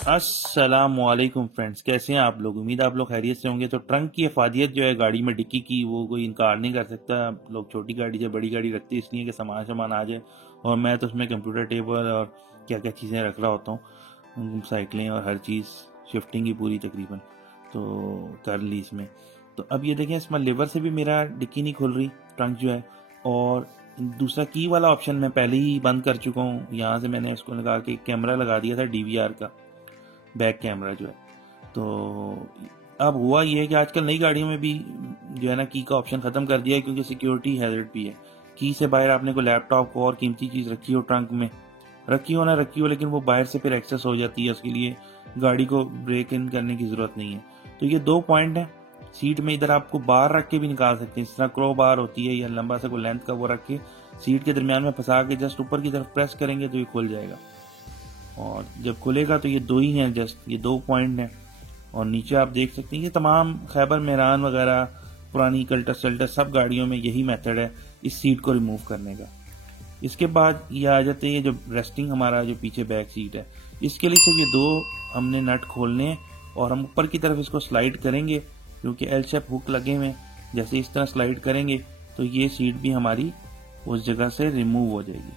अस्सलामुअलैकुम फ्रेंड्स, कैसे हैं आप लोग। उम्मीद है आप लोग खैरियत से होंगे। तो ट्रंक की अफादियत जो है गाड़ी में डिक्की की, वो कोई इनकार नहीं कर सकता। लोग छोटी गाड़ी से बड़ी गाड़ी रखते हैं इसलिए कि सामान सामान आ जाए, और मैं तो उसमें कंप्यूटर टेबल और क्या क्या चीज़ें रख रहा होता हूँ, साइकिलें और हर चीज़, शिफ्टिंग की पूरी तकरीबन तो कर ली इसमें। तो अब ये देखें, इसमें लेवर से भी मेरा डिक्की नहीं खुल रही ट्रंक जो है, और दूसरा की वाला ऑप्शन मैं पहले ही बंद कर चुका हूँ। यहाँ से मैंने इसको लगा के कैमरा लगा दिया था, DVR का बैक कैमरा जो है। तो अब हुआ ये है कि आजकल नई गाड़ियों में भी जो है ना, की का ऑप्शन खत्म कर दिया है, क्योंकि सिक्योरिटी हैजर्ड भी है। की से बाहर आपने को लैपटॉप को और कीमती चीज रखी हो ट्रंक में, रखी हो ना रखी हो, लेकिन वो बाहर से फिर एक्सेस हो जाती है, उसके लिए गाड़ी को ब्रेक इन करने की जरूरत नहीं है। तो ये दो पॉइंट है। सीट में इधर आपको बार रख के भी निकाल सकते हैं, इस तरह क्रो बार होती है या लंबा सा कोई लेंथ का, वो रख के सीट के दरमियान में फंसा के जस्ट ऊपर की तरफ प्रेस करेंगे तो ये खुल जाएगा। और जब खुलेगा तो ये दो ही हैं, जस्ट ये दो पॉइंट हैं। और नीचे आप देख सकते हैं ये तमाम खैबर मेहरान वगैरह पुरानी कल्टस सल्टस सब गाड़ियों में यही मेथड है इस सीट को रिमूव करने का। इसके बाद ये आ जाते हैं, ये जो रेस्टिंग हमारा जो पीछे बैक सीट है, इसके लिए सिर्फ ये दो हमने नट खोलने हैं, और हम ऊपर की तरफ इसको स्लाइड करेंगे, क्योंकि एल शेप हुक लगे हुए। जैसे इस तरह स्लाइड करेंगे तो ये सीट भी हमारी उस जगह से रिमूव हो जाएगी।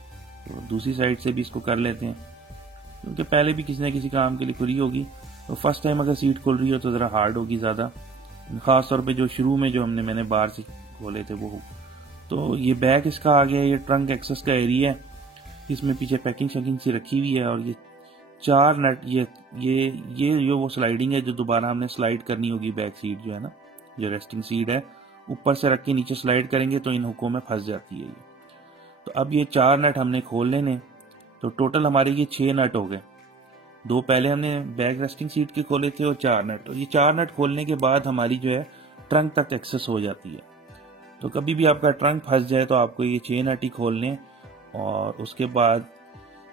तो दूसरी साइड से भी इसको कर लेते हैं, क्योंकि पहले भी किसी न किसी काम के लिए खुली होगी। तो फर्स्ट टाइम अगर सीट खुल रही हो तो ज़रा हार्ड होगी ज़्यादा, खास तौर पे जो शुरू में जो मैंने बाहर से खोले थे वो। तो ये बैक इसका आ गया, ये ट्रंक एक्सेस का एरिया है, इसमें पीछे पैकिंग शैकिंग सी रखी हुई है। और ये चार नट, ये जो वो स्लाइडिंग है जो दोबारा हमने स्लाइड करनी होगी, बैक सीट जो है ना, जो रेस्टिंग सीट है, ऊपर से रख के नीचे स्लाइड करेंगे तो इन हुकों में फंस जाती है ये। तो अब ये चार नट हमने खोल लेने। तो टोटल हमारे ये 6 नट हो गए। दो पहले हमने बैक रेस्टिंग सीट के खोले थे और 4 नट। और ये 4 नट खोलने के बाद हमारी जो है ट्रंक तक एक्सेस हो जाती है। तो कभी भी आपका ट्रंक फंस जाए तो आपको ये 6 नट ही खोलने, और उसके बाद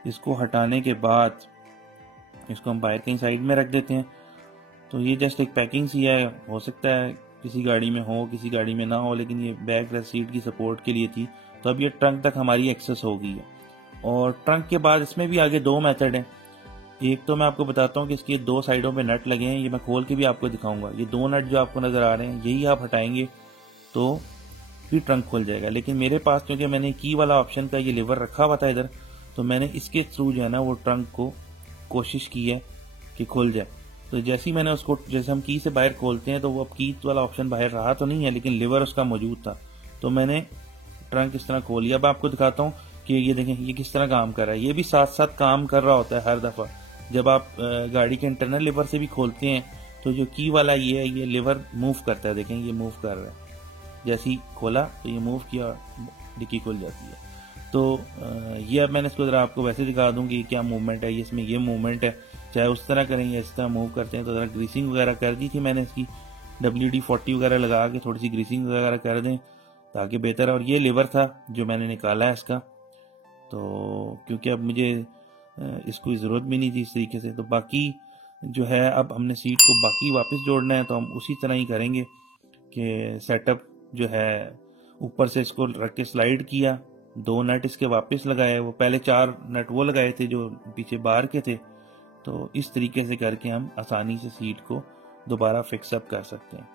इसको हटाने के बाद इसको हम बाहर कहीं साइड में रख देते हैं। तो ये जस्ट एक पैकिंग सी है, हो सकता है किसी गाड़ी में हो किसी गाड़ी में ना हो, लेकिन ये बैक रेस्ट सीट की सपोर्ट के लिए थी। तो अब ये ट्रंक तक हमारी एक्सेस हो गई है। और ट्रंक के बाद इसमें भी आगे दो मेथड हैं। एक तो मैं आपको बताता हूँ कि इसकी दो साइडों पे नट लगे हैं, ये मैं खोल के भी आपको दिखाऊंगा। ये दो नट जो आपको नजर आ रहे हैं, यही आप हटाएंगे तो फिर ट्रंक खुल जाएगा। लेकिन मेरे पास क्योंकि मैंने की वाला ऑप्शन का ये लीवर रखा हुआ था इधर, तो मैंने इसके थ्रू जो है ना वो ट्रंक को कोशिश की है कि खुल जाए। तो जैसे ही मैंने उसको, जैसे हम की से बाहर खोलते हैं तो वो अब की वाला ऑप्शन बाहर रहा तो नहीं है, लेकिन लीवर उसका मौजूद था। तो मैंने ट्रंक इस तरह खोल लिया। अब आपको दिखाता हूँ कि ये देखें ये किस तरह काम कर रहा है। ये भी साथ साथ काम कर रहा होता है हर दफा जब आप गाड़ी के इंटरनल लीवर से भी खोलते हैं। तो जो की वाला ये लीवर मूव करता है, देखें ये मूव कर रहा है। जैसे ही खोला तो ये मूव किया, डिक्की खुल जाती है। तो ये अब मैंने इसको जरा आपको वैसे दिखा दूं कि क्या मूवमेंट है, इसमें ये मूवमेंट है। चाहे उस तरह करें या इस तरह मूव करते हैं। तो जरा ग्रीसिंग वगैरह कर दी थी मैंने इसकी, WD-40 वगैरह लगा के थोड़ी सी ग्रीसिंग वगैरह कर दें ताकि बेहतर है। और ये लीवर था जो मैंने निकाला है इसका, तो क्योंकि अब मुझे इसको ज़रूरत भी नहीं थी इस तरीके से। तो बाकी जो है अब हमने सीट को बाकी वापस जोड़ना है, तो हम उसी तरह ही करेंगे कि सेटअप जो है ऊपर से इसको रख के स्लाइड किया, दो नट इसके वापस लगाए, वो पहले 4 नट वो लगाए थे जो पीछे बाहर के थे। तो इस तरीके से करके हम आसानी से सीट को दोबारा फिक्सअप कर सकते हैं।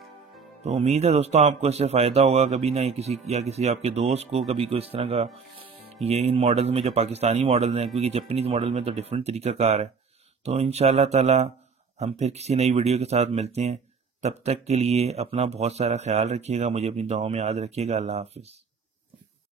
तो उम्मीद है दोस्तों आपको इससे फ़ायदा होगा। कभी ना किसी आपके दोस्त को कभी कोई इस तरह का, ये इन मॉडल्स में जो पाकिस्तानी मॉडल्स हैं, क्योंकि जापानीज मॉडल में तो डिफरेंट तरीका कार है। तो इंशाल्लाह ताला हम फिर किसी नई वीडियो के साथ मिलते हैं। तब तक के लिए अपना बहुत सारा ख्याल रखिएगा, मुझे अपनी दुआओं में याद रखिएगा। अल्लाह हाफिज़।